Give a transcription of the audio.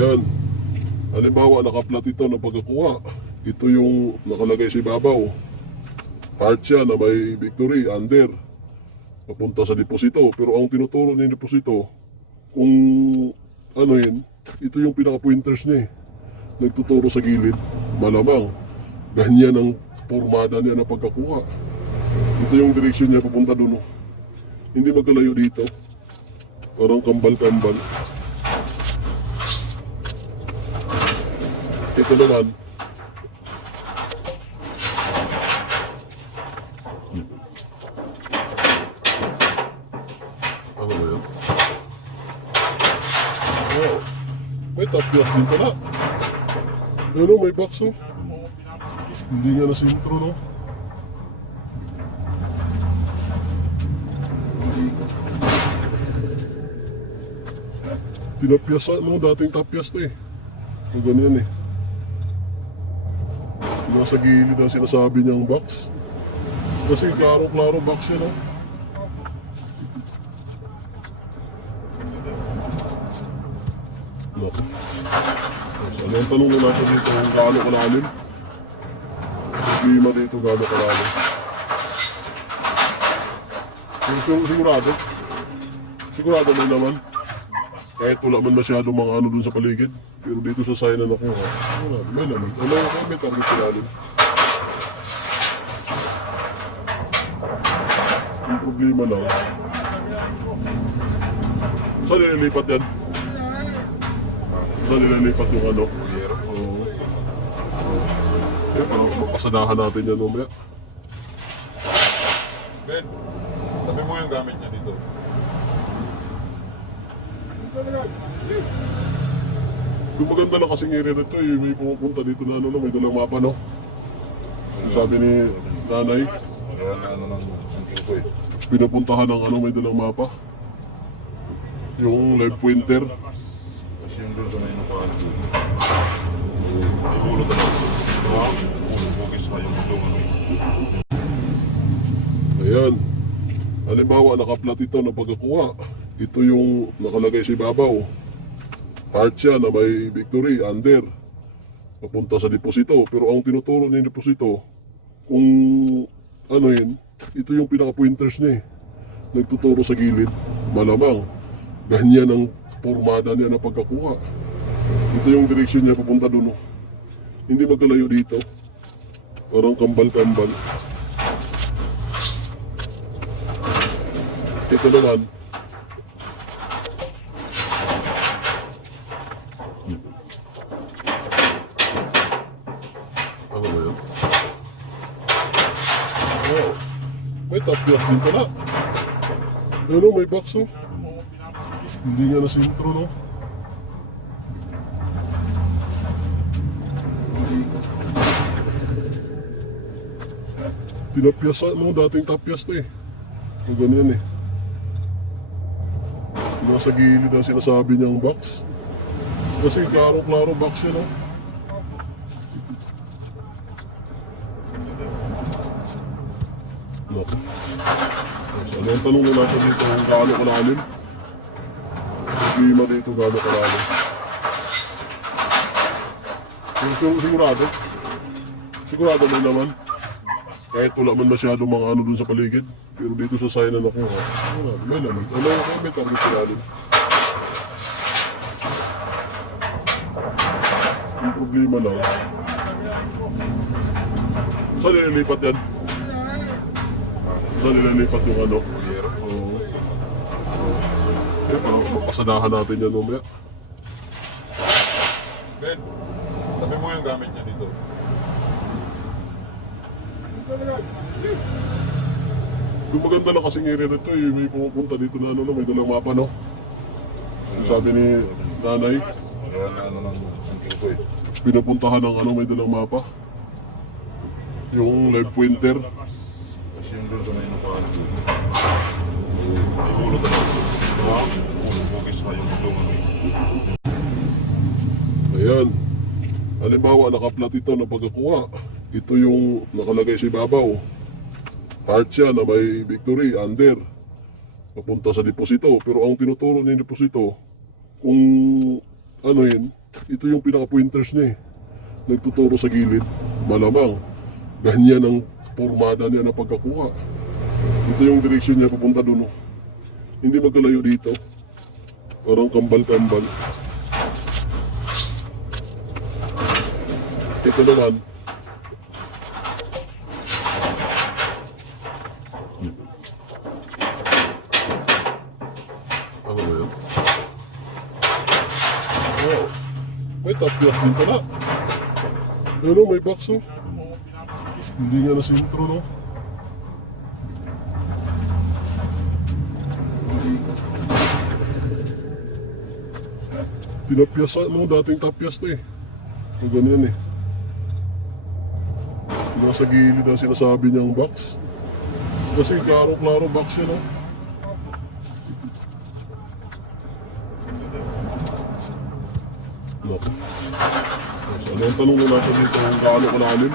Ayan. Halimbawa, nakaplat ito na pagkakuha. Ito yung nakalagay sa ibabaw. Heart siya na may victory, under. Papunta sa deposito. Pero ang tinuturo niya yung deposito, kung ano yun, ito yung pinaka-pointers niya eh. Nagtuturo sa gilid, malamang. Ganyan ang formada niya na pagkakuha. Ito yung direksyon niya papunta doon. Hindi magkalayo dito. Parang kambal-kambal. Ito naman. Ano ba yan? Oh, may tapos din pala. Ano, may box oh. Hindi nga nasa intro no. Tinapyasan mo, dating tapyas to eh. So ganyan eh. Nasa gilid ang sinasabi niyang box. Kasi klaro-klaro box yan oh. Naku. So, ano ang tanong na natin dito kung gaano kalalim? Problema dito gaano kalalim. Sigurado? Sigurado mo naman? Kahit wala man masyado mga ano dun sa paligid. Pero dito sa sign na nakuha, may lamig. Ano yung may tablet sinalim? Yung problema lang. Saan nililipat yan? Saan nililipat yung ano? Oo. Kaya mapasadahan natin yan mamaya. Ben, tabi mo yung gamit niya dito. Yung maganda lang kasing area nito eh, may pumupunta dito na ano, may dalang mapa no? Sabi ni nanay, Kaya na ano ng ko eh. pinupuntahan ng ano, may dalang mapa. Yung live pointer. Kasi yung doon sa may inupahan dito. May ulo talaga. Ha? Ulo, focus ka yung ulo. Ayan. Halimbawa, nakaplat ito na pagkakuha. Ito yung nakalagay sa ibabaw. Heart siya na may victory, under. Papunta sa deposito. Pero ang tinuturo niya yung deposito, kung ano yun, ito yung pinaka-pointers niya eh. Nagtuturo sa gilid, malamang. Ganyan ang formada niya na pagkakuha. Ito yung direksyon niya papunta doon. Hindi magkalayo dito. Parang kambal-kambal. Ito naman. Ano ba yan? Oh, may tapos din pala. Ano, may box oh. Hindi nga nasa intro no. Tinapyasan mo, dating tapyas to eh. So ganyan eh. Nasa gilid ang sinasabi niyang box. Kasi klaro-klaro box yan oh. Naku. So, ano ang tanong na natin dito kung gaano kalalim? Problema dito gaano kalalim. Sigurado? Sigurado mo naman? Kahit wala man masyado mga ano dun sa paligid. Pero dito sa sign na nakuha, may lamig. Ano yung may tablet sinalim? Yung problema lang. Saan nililipat yan? Saan nililipat yung ano? Oo. Kaya parang mapasadahan natin yan mamaya. Ben, tabi mo yung gamit niya dito. Yung maganda lang kasing area nito eh, may pumupunta dito na ano, may dalang mapa no? Sabi ni nanay, Kaya na ano ng ko eh. pinupuntahan ng ano, may dalang mapa. Yung live pointer. Kasi yung doon sa may inupahan dito. May ulo talaga. Ha? Ulo, focus ka yung ulo. Ayan. Halimbawa, nakaplat ito na pagkakuha. Ito yung nakalagay sa ibabaw. Heart siya na may victory, under. Papunta sa deposito. Pero ang tinuturo niya yung deposito, kung ano yun, Ito yung pinaka-pointers niya eh. Nagtuturo sa gilid. Malamang. Ganyan ang formada niya na pagkakuha. Ito yung direksyon niya papunta doon. Oh. Hindi magkalayo dito. Parang kambal-kambal. Ito naman. Ano ba yan? Wow. May tapyas din pala. Ano, may box oh. Hindi nga na sintro no. Pinapyasa no, dating tapyas to eh. So ganyan eh. Nasa gilid ang sinasabi niyang box. Kasi klaro-klaro box yan oh. Naku. So, ano ang tanong na nasa dito kung gaano kalalim?